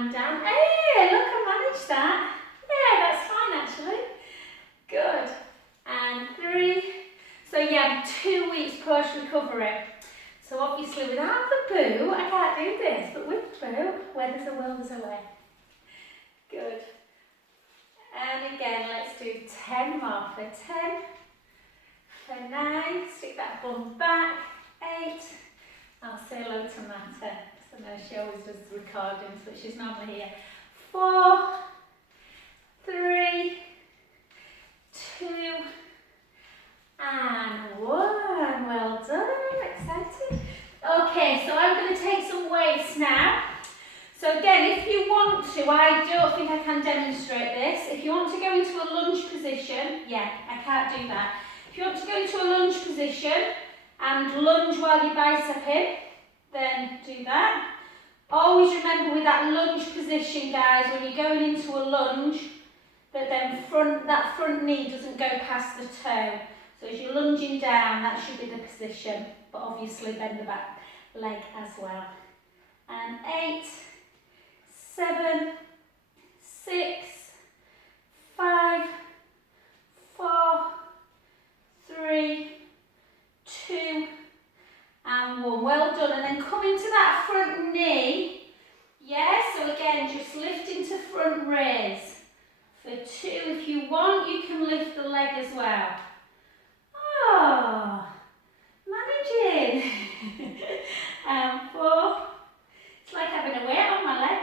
and down. Hey, look, I managed that. Yeah, that's fine actually. Good. And 3. So yeah, 2 weeks post-recovery. So obviously without the boo, I can't do this, but with the boo, where there's a will, there's a way. Good. And again, let's do 10 more. For 10, for 9, stick that bum back. 8, I'll say hello to Mata, because I know she always does the recordings, but she's normally here. 4, 3, 2, and 1. Well done, I'm excited. Okay, so I'm going to take some weights now. So again, if you want to, I don't think I can demonstrate this. If you want to go into a lunge position, yeah, I can't do that. If you want to go into a lunge position and lunge while you're bicepping, then do that. Always remember with that lunge position, guys, when you're going into a lunge, that then that front knee doesn't go past the toe. So as you're lunging down, that should be the position, but obviously bend the back leg as well. And 8, 7, 6, 5, 4, 3, 2, and 1. Well done. And then come into that front knee. Yeah, so again, just lift into front raise. For 2, if you want, you can lift the leg as well. Oh, managing. And 4. It's like having a weight on my leg.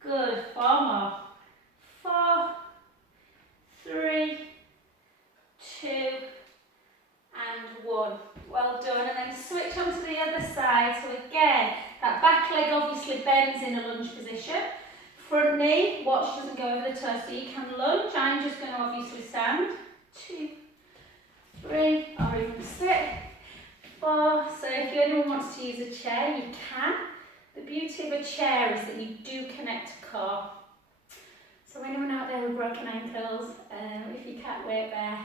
Good. 4 more. 4, 3, 2, and 1. Well done. And then switch onto the other side. So again, that back leg obviously bends in a lunge position. Front knee, watch doesn't go over the toe, so you can lunge. I'm just going to obviously stand. 2, 3, or even sit. 4. So if anyone wants to use a chair, you can. The beauty of a chair is that you do connect to core. So anyone out there with broken ankles, if you can't work there,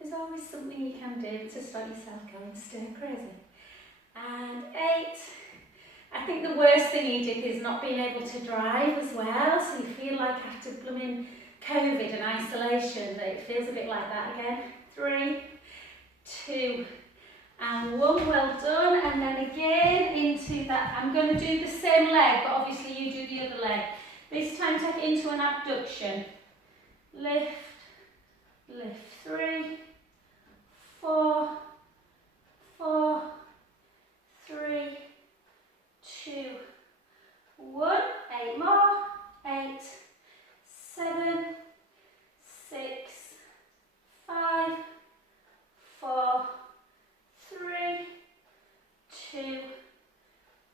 there's always something you can do to stop yourself going stir crazy. And 8. I think the worst thing, Edith, is not being able to drive as well. So you feel like after blooming COVID and isolation, that it feels a bit like that again. 3, 2, and 1. Well done. And then again into that. I'm going to do the same leg, but obviously you do the other leg. This time take it into an abduction. Lift, lift. 3, 4, 4, 3, 2, 1. 8 more. 8, 7, 6, 5, 4, 3, 2,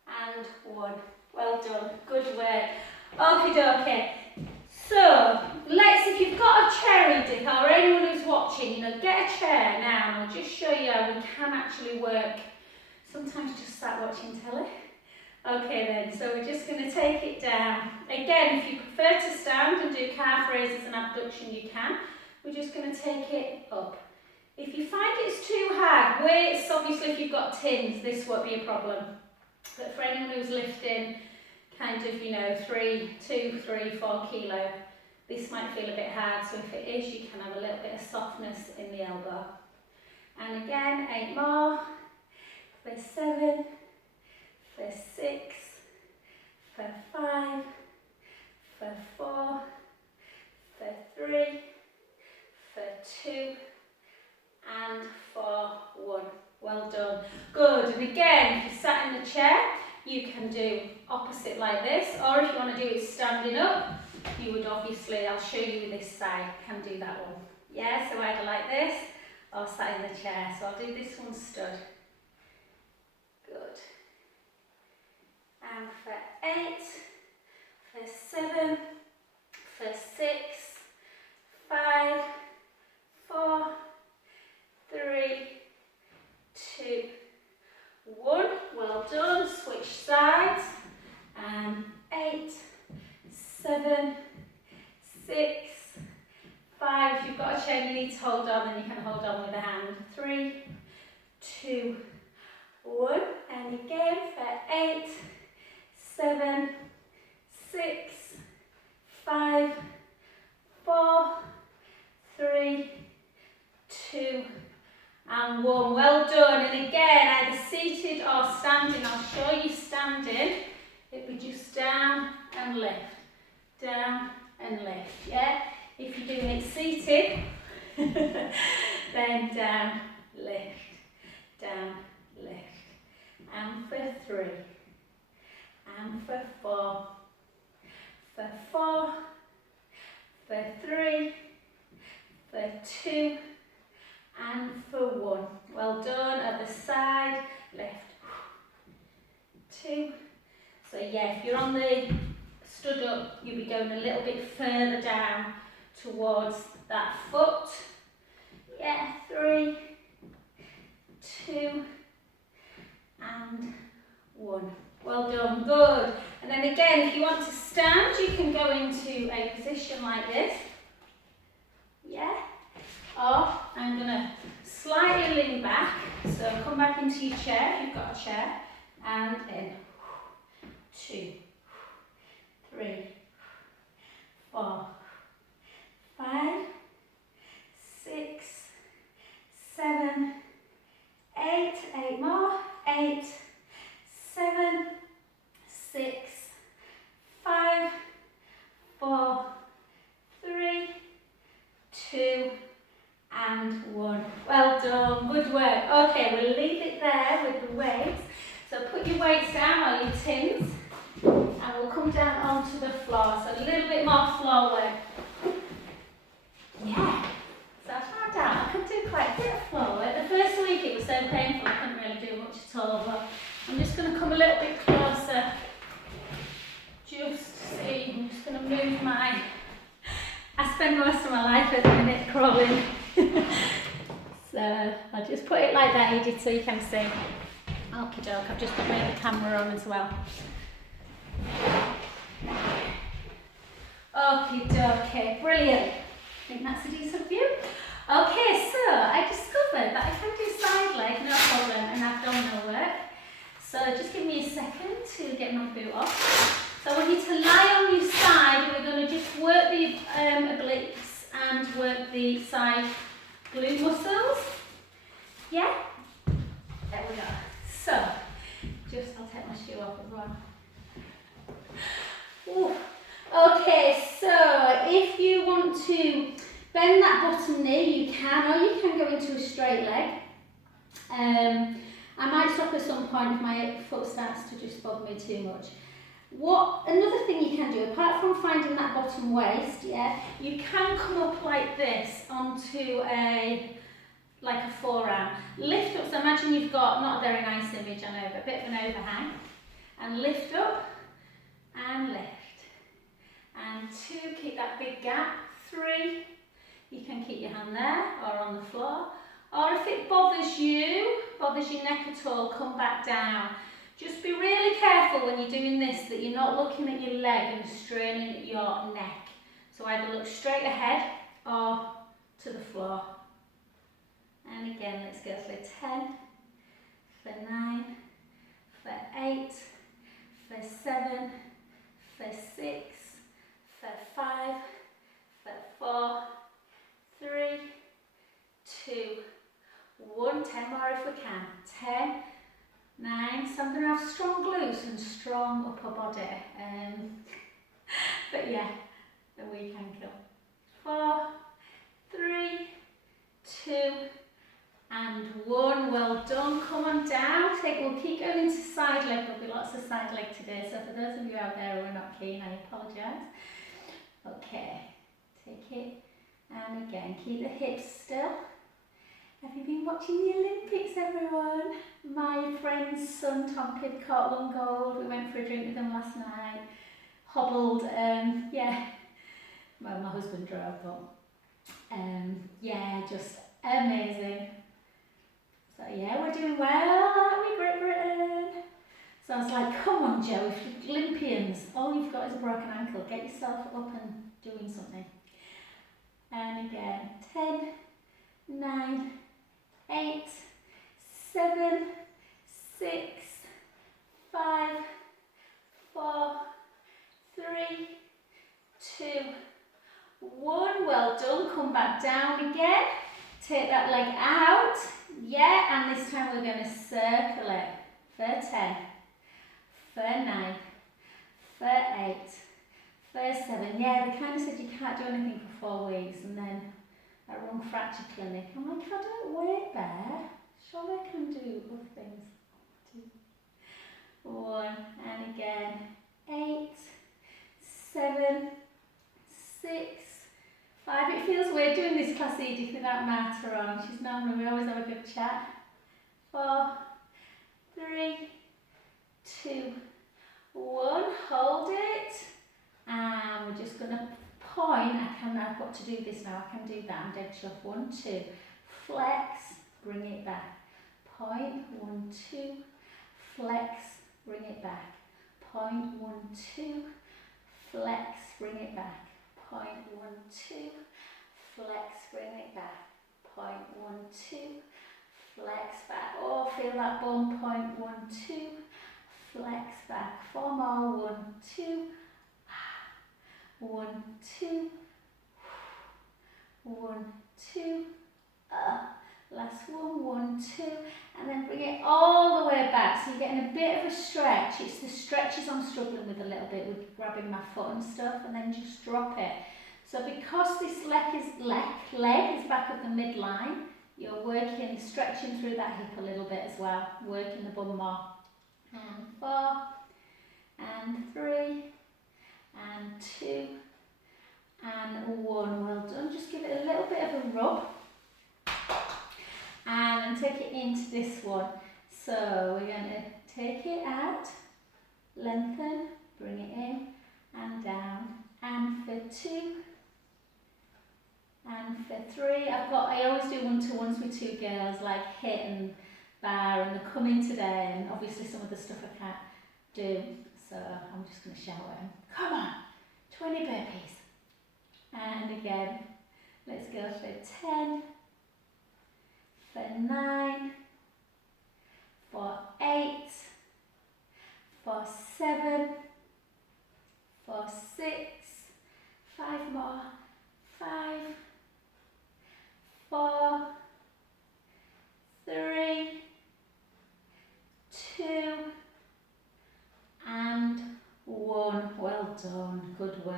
and 1. Well done. Good work. Okie dokie. So, if you've got a chair, Edith, or anyone who's watching, get a chair now and I'll just show you how we can actually work. Sometimes just sat watching telly. Okay then, so we're just going to take it down. Again, if you prefer to stand and do calf raises and abduction, you can. We're just going to take it up. If you find it's too hard, weights, obviously if you've got tins, this won't be a problem. But for anyone who's lifting kind of, 2, 3, 4 kilo, this might feel a bit hard. So if it is, you can have a little bit of softness in the elbow. And again, 8 more. For 7, for 6, for 5, for 4, for 3, for 2, and for 1. Well done. Good. And again, if you're sat in the chair, you can do opposite like this, or if you want to do it standing up, you would obviously, I'll show you this side, can do that one. Yeah, so either like this, or sat in the chair. So I'll do this one stood. Good. And for 8, for 7, for 6, 5, 4, 3, 2, 1. Well done. Switch sides. And 8, 7, 6, 5. If you've got a chair you need to hold on, then you can hold on with a hand. 3, 2, 1. And again for 8, standing. I'll show you standing. It'll be just down and lift, down and lift, yeah? If you're doing it seated, then down, lift, down, lift. And for 3, and for 4, for 4, for 3, for 2, and for 1. Well done. Other side, lift, 2. So yeah, if you're on the stood up, you'll be going a little bit further down towards that foot. Yeah, 3, 2, and 1. Well done, good. And then again, if you want to stand, you can go into a position like this. Yeah. Or I'm going to slightly lean back. So come back into your chair, if you've got a chair, and in. 2, 3, 4, 5, 6, 7, 8, 8 more, 8, 7, 6, 5, 4, 3, 2, and 1. Well done, good work. Okay, we'll leave it there with the weights. So put your weights down or your tins, and we'll come down onto the floor. So a little bit more floor work. Yeah. So I found out I could do quite a bit of floor work. The first week it was so painful I couldn't really do much at all, but I'm just going to come a little bit closer. Just see, I'm just going to move my... I spend most of my life at the minute crawling. So I'll just put it like that, Edith, so you can see. Okie doke, I've just got my camera on as well. Okie doke, brilliant. I think that's a decent view. Okay, so I discovered that I can do side leg, no problem, and abdominal work. So just give me a second to get my boot off. So I want you to lie on your side. We're going to just work the obliques and work the side glute muscles. Yeah? There we go. So, I'll take my shoe off as well. Ooh. Okay, so if you want to bend that bottom knee, you can, or you can go into a straight leg. I might stop at some point if my foot starts to just bother me too much. Another thing you can do, apart from finding that bottom waist, yeah, you can come up like this onto like a forearm. Lift up, so imagine you've got, not a very nice image, I know, but a bit of an overhang. And lift up, and lift. And 2, keep that big gap. 3, you can keep your hand there, or on the floor. Or if it bothers your neck at all, come back down. Just be really careful when you're doing this that you're not looking at your leg and straining your neck. So either look straight ahead or to the floor. And again, let's go for 10, for 9, for 8, for 7, for 6, for 5, for 4, 3, 2, 1. 10 more if we can. 10, 9. So I'm going to have strong glutes and strong upper body. But yeah, the weak ankle. 4, 3, 2, and 1. Well done. Come on down. We'll keep going into side leg. There'll be lots of side leg today. So for those of you out there who are not keen, I apologise. Okay. Take it. And again, keep the hips still. Have you been watching the Olympics, everyone? My friend's son, Tom Kidd, caught Lunge gold. We went for a drink with him last night. Hobbled. Yeah. Well, my husband drove, but yeah, just amazing. So yeah, we're doing well, aren't we, Great Britain? So I was like, come on, Joe, if you're Olympians, all you've got is a broken ankle, get yourself up and doing something. And again, 10, 9, 8, 7, 6, 5, 4, 3, 2, 1. Well done. Come back down again. Take that leg out. Yeah, and this time we're going to circle it for 10, for 9, for 8, for 7. Yeah, they kind of said you can't do anything for 4 weeks, and then at Lung Fracture Clinic, I'm like, I don't work there. Surely I can do other things. 2, 1, and again. 8, 7, 6, 5. It feels weird doing this class, Edith, without Marta on. She's normally, we always have a good chat. 4, 3, 2, 1. Hold it. And we're just going to point. I've got to do this now. I can do that. I'm dead sure. 1, 2. Flex. Bring it back. Point. 1, 2. Flex. Bring it back. Point. 1, 2. Flex. Bring it back. Point. 1, 2. Flex. Bring it back. Point. 1, 2. Flex back. Oh, feel that bump. Point. 1, 2. Flex back. 4 more. 1, 2. 1, 2. 1, 2. Last one. 1, 2. And then bring it all the way back. So you're getting a bit of a stretch. It's the stretches I'm struggling with a little bit with grabbing my foot and stuff, and then just drop it. So because this leg is back of the midline, you're working, stretching through that hip a little bit as well, working the bum more. And 4, and 3, and 2, and 1. Well done. Just give it a little bit of a rub. And take it into this one. So we're going to take it out, lengthen, bring it in, and down. And for 2, and for 3. I always do one-to-ones with 2 girls, like hit and bar, and they're coming today, and obviously some of the stuff I can't do, so I'm just going to shout at them. Come on, 20 burpees. And again, let's go for 10, for 9, for 8, for 7, for 6, 5 more, 5, 4, 3, 2, and 1. Well done, good work.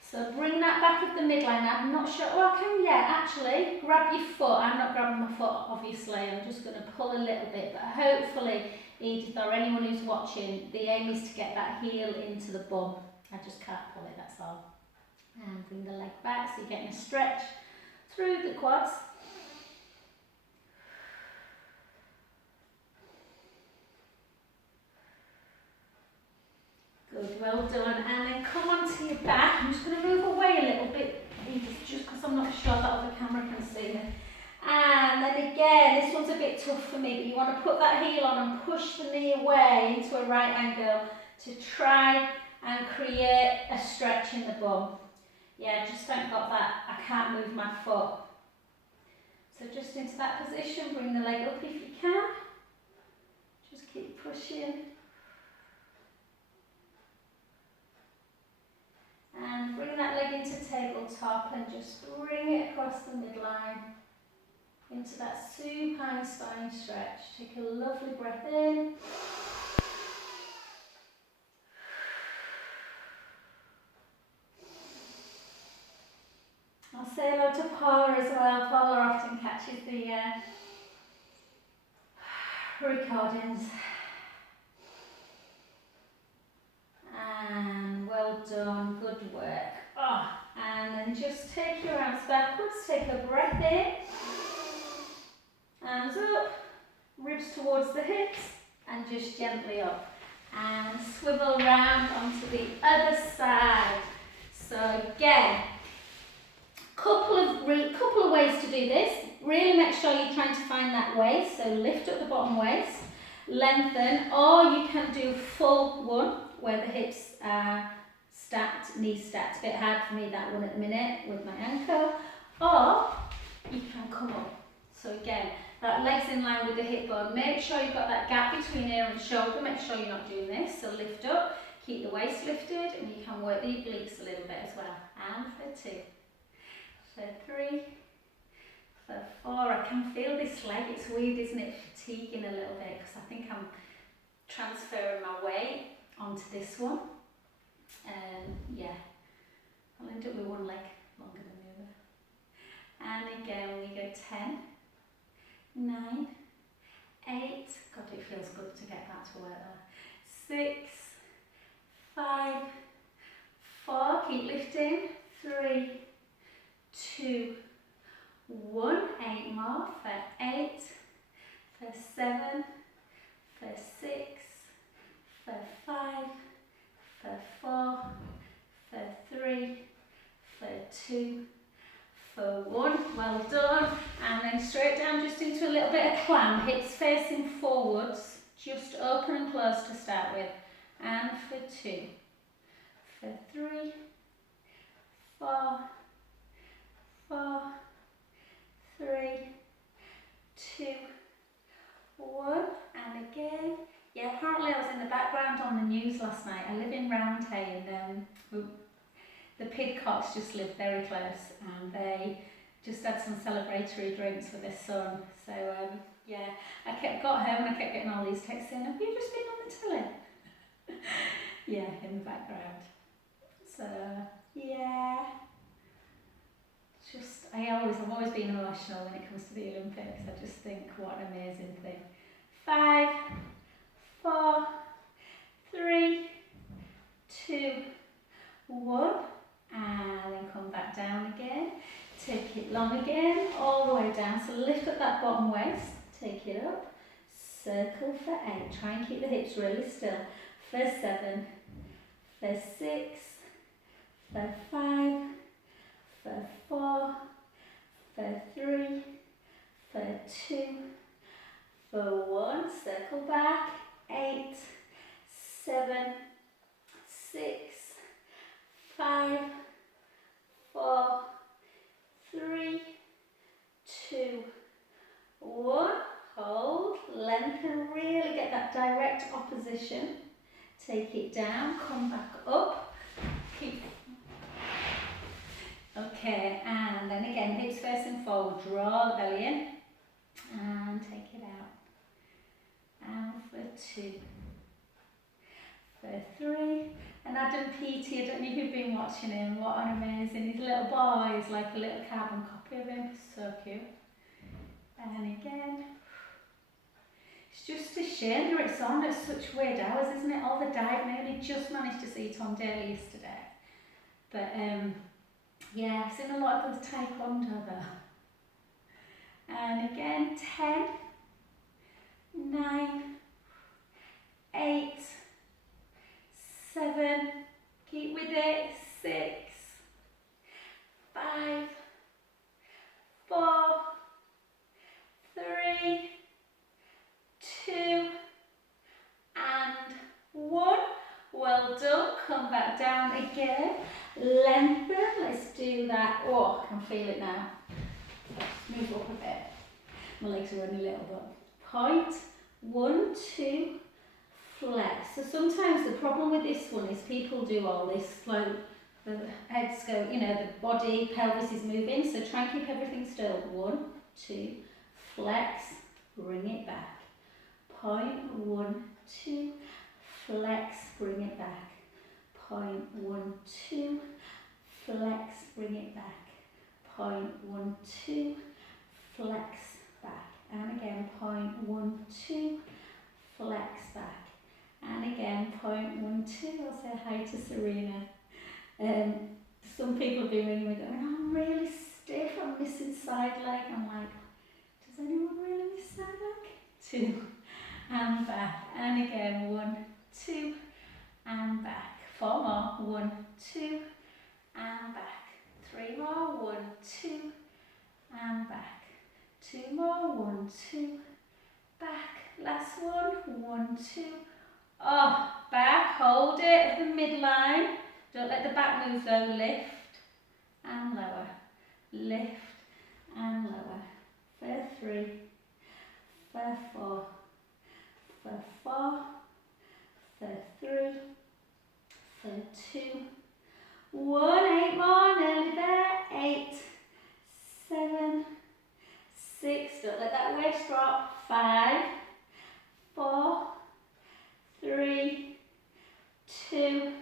So bring that back of the midline. I'm not sure, well, actually grab your foot. I'm not grabbing my foot, obviously. I'm just going to pull a little bit, but hopefully, Edith or anyone who's watching, the aim is to get that heel into the bum. I just can't pull it, that's all. And bring the leg back, so you're getting a stretch through the quads. Good, well done. And then come onto your back. I'm just going to move away a little bit, just because I'm not sure that other camera can see me. And then again, this one's a bit tough for me, but you want to put that heel on and push the knee away into a right angle to try and create a stretch in the bum. Yeah, just haven't got that. I can't move my foot. So just into that position, bring the leg up if you can. Just keep pushing. And bring that leg into tabletop and just bring it across the midline into that supine spine stretch. Take a lovely breath in. I'll say hello to Paula as well. Paula often catches the recordings. And well done, good work. Oh, and then just take your arms backwards, take a breath in. Arms up, ribs towards the hips, and just gently up. And swivel round onto the other side. So again, couple of ways to do this. Really make sure you're trying to find that waist. So lift up the bottom waist, lengthen, or you can do full one where the hips are stacked, knees stacked. A bit hard for me that one at the minute with my ankle. Or you can come up. So again, that leg's in line with the hip bone. Make sure you've got that gap between ear and shoulder. Make sure you're not doing this. So lift up, keep the waist lifted, and you can work the obliques a little bit as well. And for 2, for 3, for 4. I can feel this leg. It's weird, isn't it? Fatiguing a little bit because I think I'm transferring my weight onto this one. Yeah, I'll end up with one leg longer than the other. And again, we go 10, 9, 8, God, it feels good to get back to work there. 6, 5, 4, keep lifting. 3, 2, 1, 8 more, for 8, for 7, for 6, for 5, for 4, for 3, for 2, for 1, well done, and then straight down just into a little bit of clam, hips facing forwards, just open and close to start with, and for 2, for 3, 4, 4, 3, 2, 1, and again. Yeah, apparently I was in the background on the news last night. I live in Roundhay, and the Pidcocks just live very close, and they just had some celebratory drinks with their son. So yeah, got home and I kept getting all these texts saying, "Have you just been on the telly?" Yeah, in the background. So yeah, I've always been emotional when it comes to the Olympics. I just think what an amazing thing. 5, 4, 3, 2, 1, and then come back down again. Take it long again, all the way down. So lift up that bottom waist, take it up, circle for 8. Try and keep the hips really still. For 7, for 6, for 5, for 4, for 3, for 2, for 1, circle back, 8, 7, 6, 5, 4, 3, 2, 1, hold, lengthen, really get that direct opposition, take it down, come back up, keep. Okay, and then again, hips facing forward, draw the belly in, and take it out. And for 2, for 3, and Adam Peaty, I don't know if you've been watching him, what an amazing, his little boy is like a little carbon copy of him, so cute. And again, it's just a shame that it's on at such weird hours, isn't it? All the diving, I only just managed to see Tom Daly yesterday. But yeah, I've seen a lot of the taekwondo though. And again, 10, 9, 8, 7, keep with it, 6, 5, 4, 3, 2, and 1. Well done, come back down again, lengthen, let's do that. Oh, I can feel it now. Let's move up a bit. My legs are only a little bit. Point, 1, 2, flex. So sometimes the problem with this one is people do all this, like the heads go, you know, the body, pelvis is moving, so try and keep everything still. 1, 2, flex, bring it back. Point, 1, 2, flex, bring it back. Point, 1, 2, flex, bring it back. Point, 1, 2, flex, back. And again, point, 1, 2, flex, back. And again, point, 1, 2, I'll say hi to Serena. Some people have been ringing me going, I'm really stiff, I'm missing side leg. I'm like, does anyone really miss side leg? 2, and back. And again, 1, 2, and back. 4 more, 1, 2, and back. 3 more, 1, 2, and back. 2 more, 1, 2, back. Last one, 1, 2. Oh, back, hold it at the midline. Don't let the back move though. Lift and lower. Lift and lower. For 3, for 4, for 4, for 3, for 2, 1, 8 more, nearly there. 8, 7, 6, don't let that waist drop. 5, 4, 3, 2,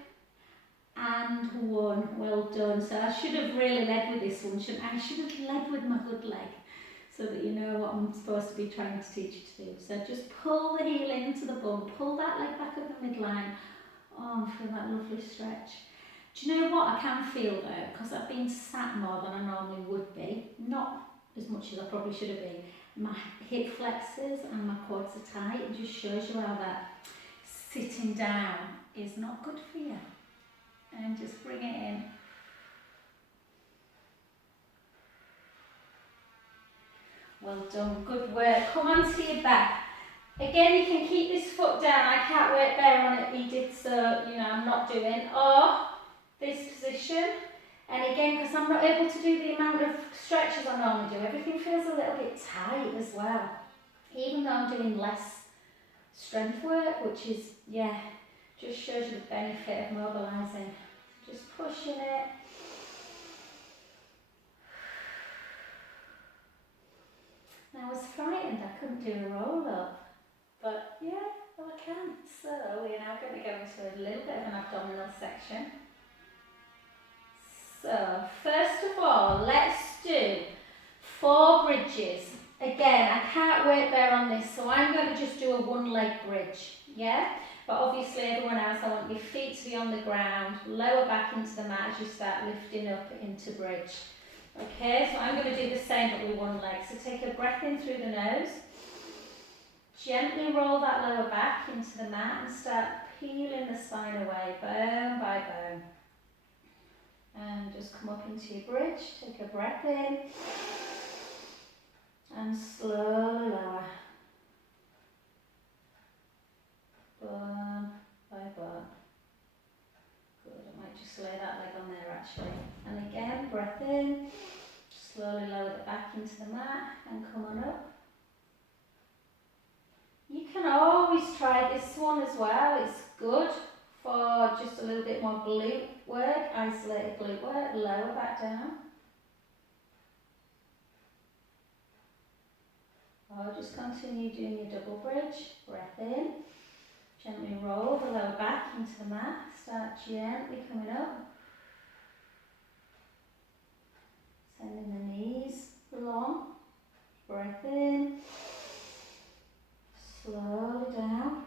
and 1. Well done. So I should have really led with this one, shouldn't I? I should have led with my good leg so that you know what I'm supposed to be trying to teach you to do. So just pull the heel into the bum, pull that leg back up the midline. Oh, I feel that lovely stretch. Do you know what I can feel though, because I've been sat more than I normally would be, not as much as I probably should have been. My hip flexors and my quads are tight. It just shows you how that sitting down is not good for you. And just bring it in. Well done, good work. Come on to your back. Again, you can keep this foot down. I can't weight bear on it. We did so, you know, I'm not doing. Or this position. And again, because I'm not able to do the amount of stretches I normally do, everything feels a little bit tight as well. Even though I'm doing less strength work, which is, yeah, just shows you the benefit of mobilising. Just pushing it. Now I was frightened I couldn't do a roll up, but yeah, well I can. So we're now going to go into a little bit of an abdominal section. So first of all, let's do 4 bridges. Again, I can't weight bear on this, so I'm going to just do a 1 leg bridge, yeah? But obviously everyone else, I want your feet to be on the ground, lower back into the mat as you start lifting up into bridge. Okay, so I'm going to do the same but with 1 leg. So take a breath in through the nose. Gently roll that lower back into the mat and start peeling the spine away, bone by bone. And just come up into your bridge, take a breath in. And slowly lower. Bone by bone. Good, I might just lay that leg on there actually. And again, breath in. Slowly lower it back into the mat and come on up. You can always try this one as well. It's good for just a little bit more glute work, isolated glute work. Lower back down. Or just continue doing your double bridge. Breath in. Gently roll the lower back into the mat. Start gently coming up. Sending the knees long. Breath in. Slowly down.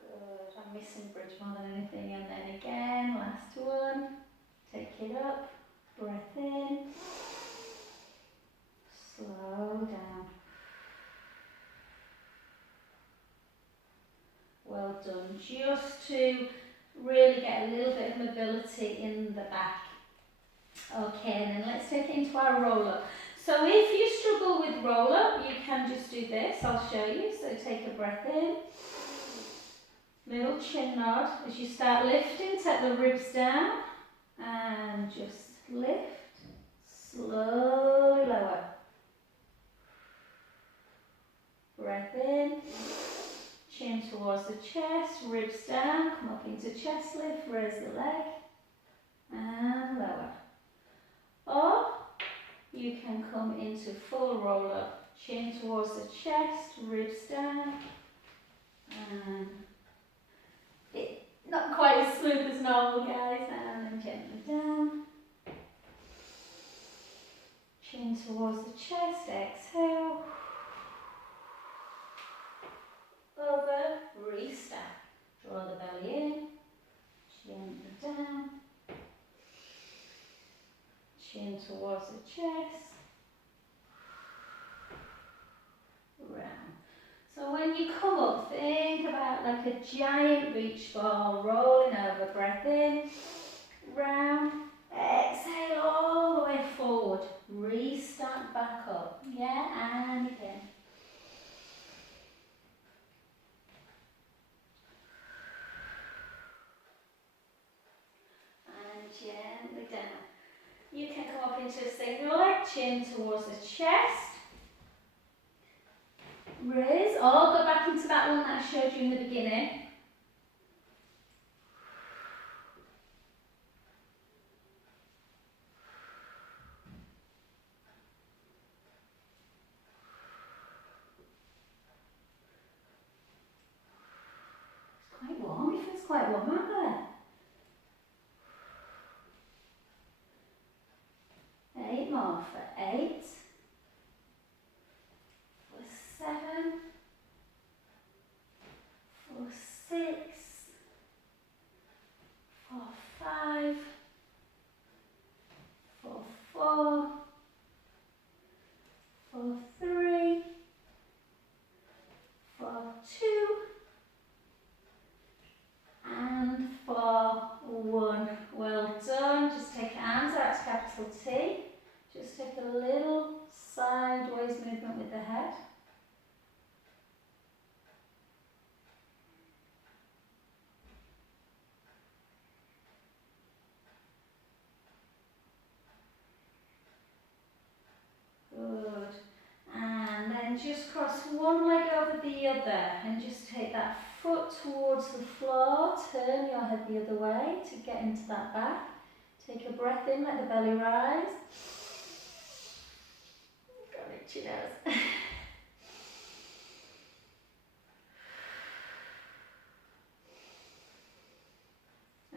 Good. I'm missing bridge more than anything. And then again, last one. Take it up. Breath in. Slow down. Well done. Just to really get a little bit of mobility in the back. Okay, and then let's take it into our roll up. So if you struggle with roll up, you can just do this. I'll show you. So take a breath in. Little chin nod. As you start lifting, take the ribs down. And just lift. Slowly lower. Breath in. Chin towards the chest, ribs down, come up into chest lift, raise the leg, and lower. Or you can come into full roll up, chin towards the chest, ribs down, and not quite as smooth as normal, guys, and then gently down. Chin towards the chest, exhale. Over, restack. Draw the belly in, gently down, chin towards the chest, round. So when you come up, think about like a giant beach ball rolling over. Breath in, round, exhale all the way forward, restack back up. Yeah, and again. Gently down. You can come up into a single leg, chin towards the chest. Raise, or go back into that one that I showed you in the beginning. quite warm out there. 8 more for 8, for 7, for 6, for 5, for 4, for 3, for 2, and for 1. Well done. Just take your arms out to capital T. Just take a little sideways movement with the head. Good. And then just cross one leg over the other and just take that foot towards the floor. Turn your head the other way to get into that back. Take a breath in, let the belly rise. Got itchy nose.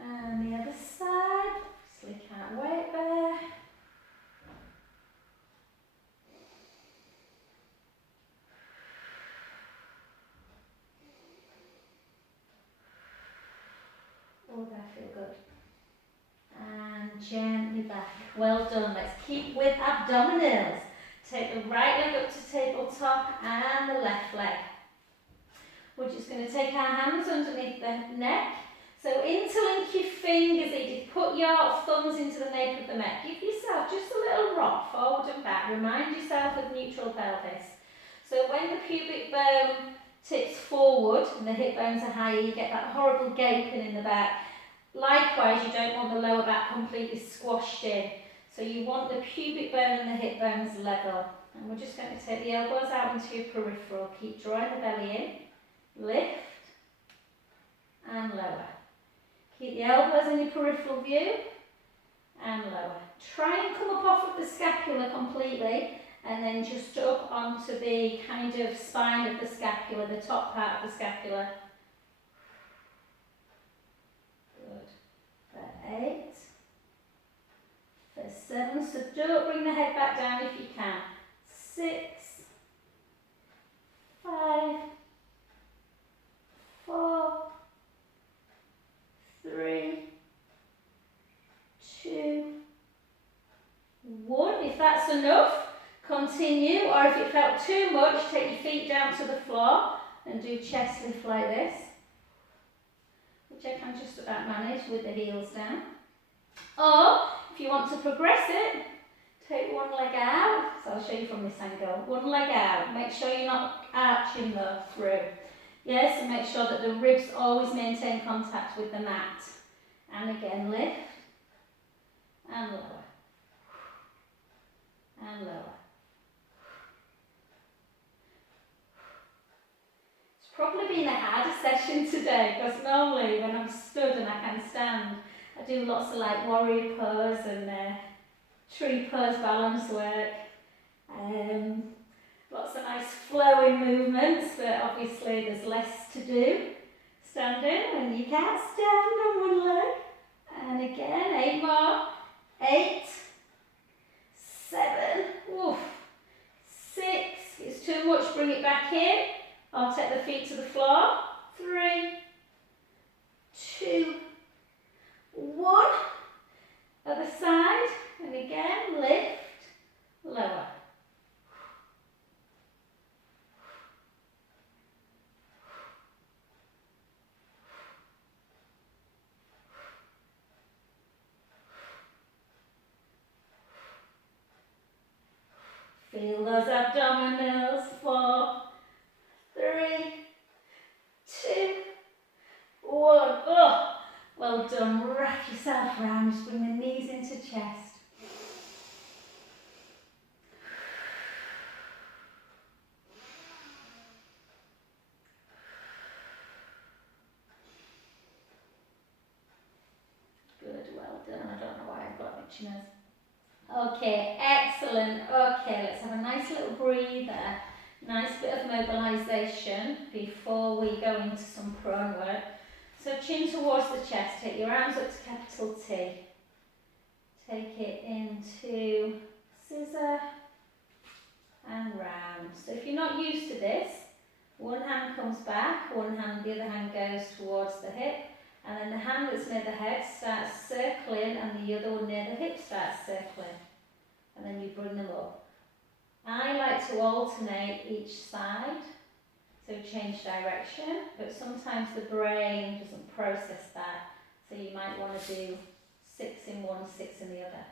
And the other side. Obviously can't wait there. Oh, that feels good. And gently back. Well done. Let's keep with abdominals. Take the right leg up to tabletop and the left leg. We're just going to take our hands underneath the neck. So interlink your fingers, Edith. Put your thumbs into the nape of the neck. Give yourself just a little rock forward and back. Remind yourself of neutral pelvis. So when the pubic bone tips forward and the hip bones are higher, you get that horrible gaping in the back. Likewise, you don't want the lower back completely squashed in. So you want the pubic bone and the hip bones level. And we're just going to take the elbows out into your peripheral. Keep drawing the belly in. Lift and lower. Keep the elbows in your peripheral view and lower. Try and come up off of the scapula completely and then just up onto the kind of spine of the scapula, the top part of the scapula. Good. For 8. For 7. So don't bring the head back down if you can. 6. 5. 4. 3, 2, 1. If that's enough, continue. Or if it felt too much, take your feet down to the floor and do chest lift like this, which I can just about manage with the heels down. Or if you want to progress it, take one leg out. So I'll show you from this angle. One leg out. Make sure you're not arching though through. Yes, and make sure that the ribs always maintain contact with the mat. And again, lift and lower and lower. It's probably been a harder session today because normally when I'm stood and I can stand, I do lots of like warrior pose and tree pose balance work. Lots of nice flowing movements, but obviously there's less to do standing when you can't stand on one leg. And again, 8 more. 8, 7, oof, 6. It's too much, bring it back in. I'll take the feet to the floor. 3, 2, 1. Other side. And again, lift, lower. Feel those abdominals. 4, 3, 2, 1. Oh, well done. Wrap yourself around. Just bring the knees into chest. Good, well done. I don't know why I've got itchiness. Okay, excellent. Okay, let's have a nice little breather. Nice bit of mobilization before we go into some prone work. So chin towards the chest, take your arms up to capital T. Take it into scissor and round. So if you're not used to this, one hand comes back, the other hand goes towards the hip, and then the hand that's near the head starts circling and the other one near the hip starts circling. And then you bring them up. I like to alternate each side, so change direction, but sometimes the brain doesn't process that, so you might want to do 6 in one, 6 in the other.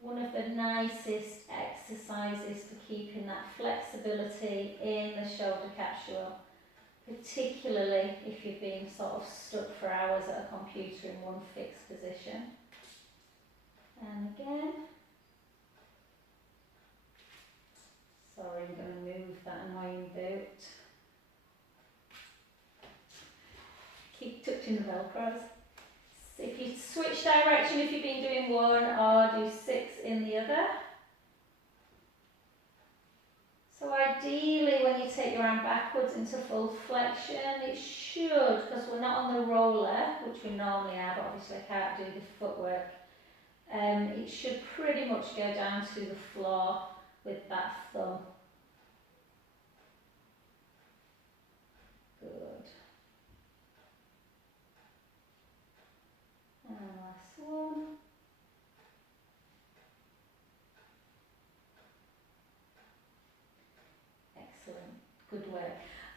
One of the nicest exercises for keeping that flexibility in the shoulder capsule, particularly if you're being sort of stuck for hours at a computer in one fixed position. And again. Sorry, I'm going to move that annoying boot. Keep touching the velcros. If you switch direction, if you've been doing one, or do 6 in the other. So ideally, when you take your arm backwards into full flexion, it should, because we're not on the roller, which we normally are, but obviously I can't do the footwork, it should pretty much go down to the floor with that thumb. Good. And last one. Excellent. Good work.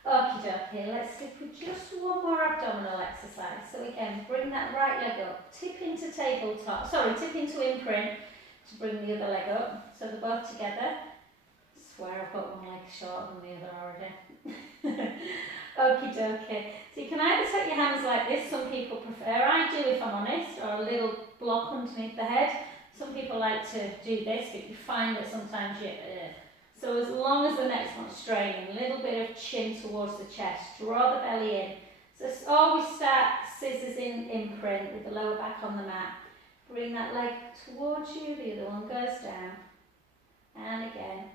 Okie dokie, let's stick with just one more abdominal exercise. So again, bring that right leg up, tip into tabletop, tip into imprint to bring the other leg up. So they're both together. I swear I've got one leg shorter than the other already. Okie dokie. So you can either take your hands like this, some people prefer, I do if I'm honest, or a little block underneath the head. Some people like to do this, but you find that sometimes you... So as long as the neck's not straining, a little bit of chin towards the chest, draw the belly in. So always start scissors in imprint with the lower back on the mat. Bring that leg towards you, the other one goes down. And again.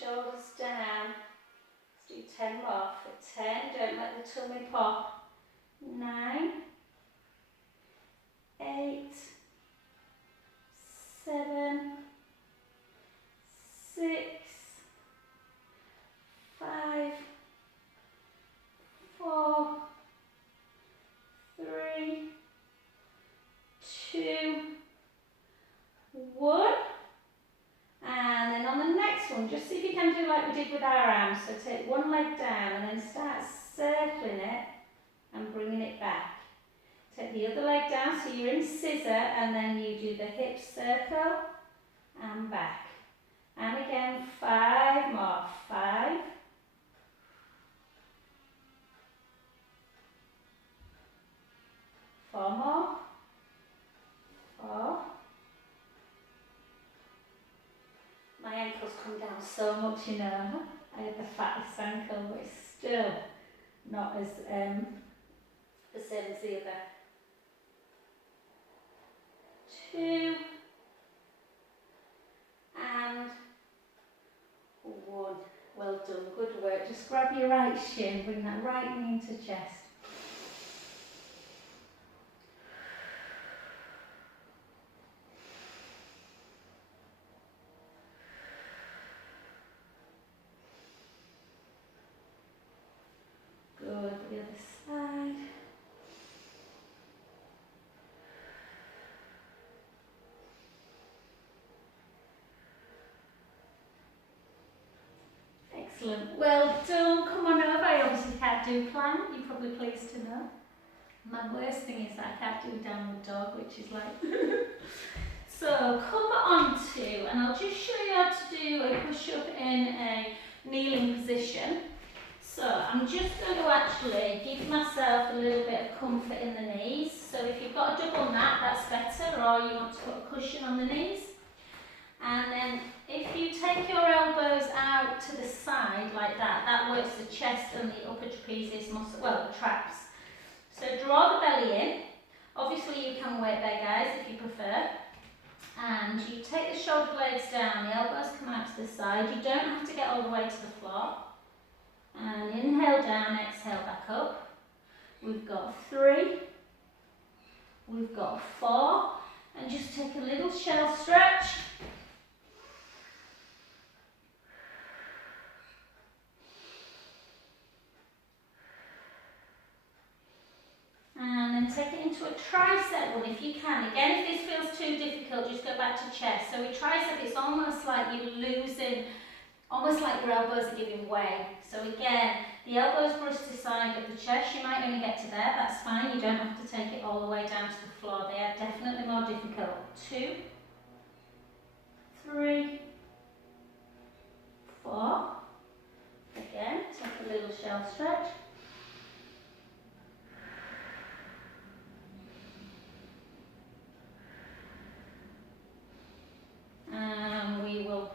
Shoulders down. Let's do 10 more. For 10, don't let the tummy pop. 9, 8, 7, 6, 5, 4, 3, 2, 1. And then on the next one, just see if you can do like we did with our arms. So take one leg down and then start circling it and bringing it back. Take the other leg down, so you're in scissor, and then you do the hip circle and back. And again, 5 more. 5. 4 more. 4. My ankles come down so much, you know. I had the fattest ankle, but it's still not as the same as the other. 2 and 1. Well done, good work. Just grab your right shin, bring that right knee into chest. Good, the other side. Excellent. Well done. Come on over. I obviously can't do Clam. You're probably pleased to know. My worst thing is that I can't do downward dog, which is like... So come on to, and I'll just show you how to do a push-up in a kneeling position. So I'm just going to actually give myself a little bit of comfort in the knees. So if you've got a double mat, that's better, or you want to put a cushion on the knees. And then if you take your elbows out to the side like that, that works the chest and the upper trapezius muscle, well, the traps. So draw the belly in. Obviously you can wait there, guys, if you prefer. And you take the shoulder blades down, the elbows come out to the side. You don't have to get all the way to the floor. And inhale down, exhale back up. We've got 3. We've got 4. And just take a little shell stretch. And then take it into a tricep one if you can. Again, if this feels too difficult, just go back to chest. So with tricep, it's almost like you're losing, almost like your elbows are giving way. So again, the elbows brush the side of the chest. You might only get to there, that's fine. You don't have to take it all the way down to the floor. They are definitely more difficult. 2, 3, 4. Again, take a little shell stretch. And we will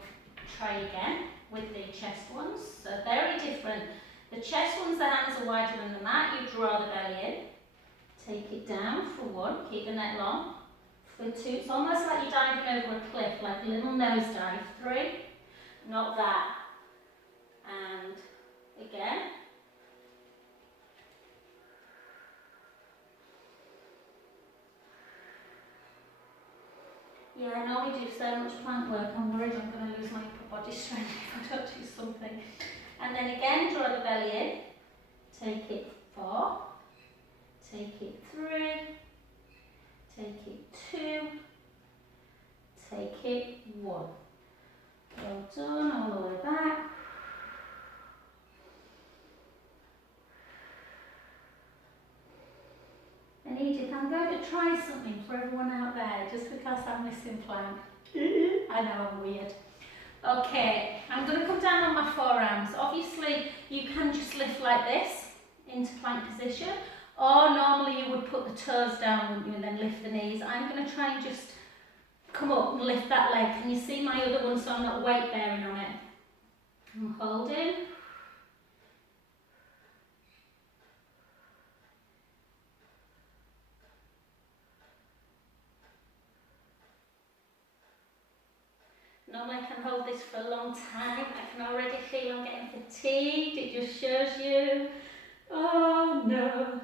try again with the chest ones. So very different. The chest ones, the hands are wider than the mat. You draw the belly in. Take it down for 1. Keep the neck long. For 2, it's almost like you're diving over a cliff, like a little nose dive. 3, not that. And again. Yeah, I normally do so much plank work, I'm worried I'm going to lose my upper body strength if I don't do something. And then again, draw the belly in. Take it 4. Take it 3. Take it 2. Take it 1. Well done, all the way back. And Edith, I'm going to try something for everyone out there, just because I'm missing plank. I know I'm weird. Okay, I'm going to come down on my forearms. Obviously, you can just lift like this into plank position, or normally you would put the toes down, wouldn't you, and then lift the knees. I'm going to try and just come up and lift that leg. Can you see my other one so I'm not weight bearing on it? I'm holding. Normally I can hold this for a long time. I can already feel I'm getting fatigued. It just shows you. Oh no.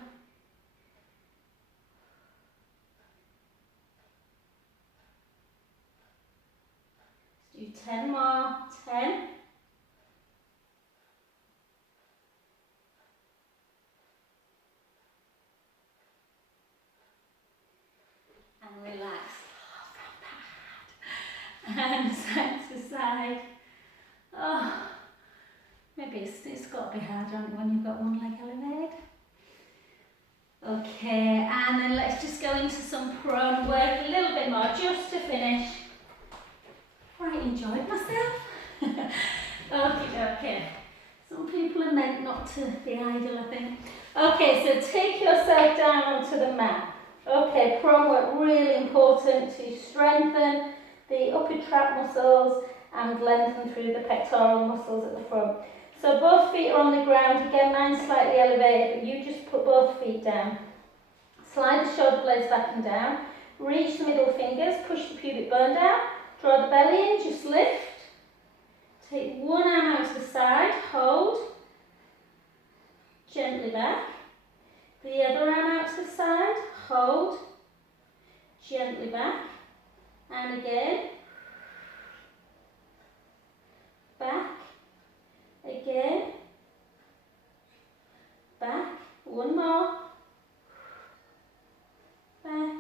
Let's do 10 more. 10. And relax. And side to side. Oh, maybe it's got to be hard when you've got one leg elevated. Okay, and then let's just go into some prone work a little bit more just to finish. Quite enjoyed myself. Okay. Some people are meant not to be idle, I think. Okay, so take yourself down onto the mat. Okay, prone work, really important to strengthen the upper trap muscles and lengthen through the pectoral muscles at the front. So both feet are on the ground. Again, mine's slightly elevated, but you just put both feet down. Slide the shoulder blades back and down. Reach the middle fingers, push the pubic bone down. Draw the belly in, just lift. Take one arm out to the side, hold. Gently back. The other arm out to the side, hold. Gently back. And again. Back. Again. Back. One more. Back.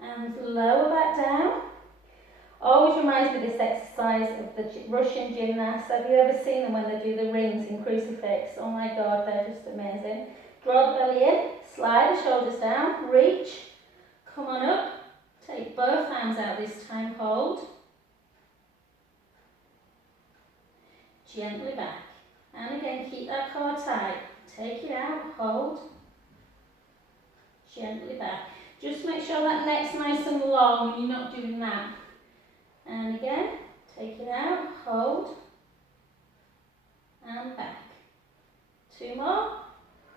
And lower back down. Always reminds me of this exercise of the Russian gymnasts. Have you ever seen them when they do the rings in crucifix? Oh my God, they're just amazing. Draw the belly in, slide the shoulders down, reach, come on up, take both hands out this time, hold. Gently back. And again, keep that core tight. Take it out, hold. Gently back. Just make sure that neck's nice and long and you're not doing that. And again, take it out, hold, and back. 2 more.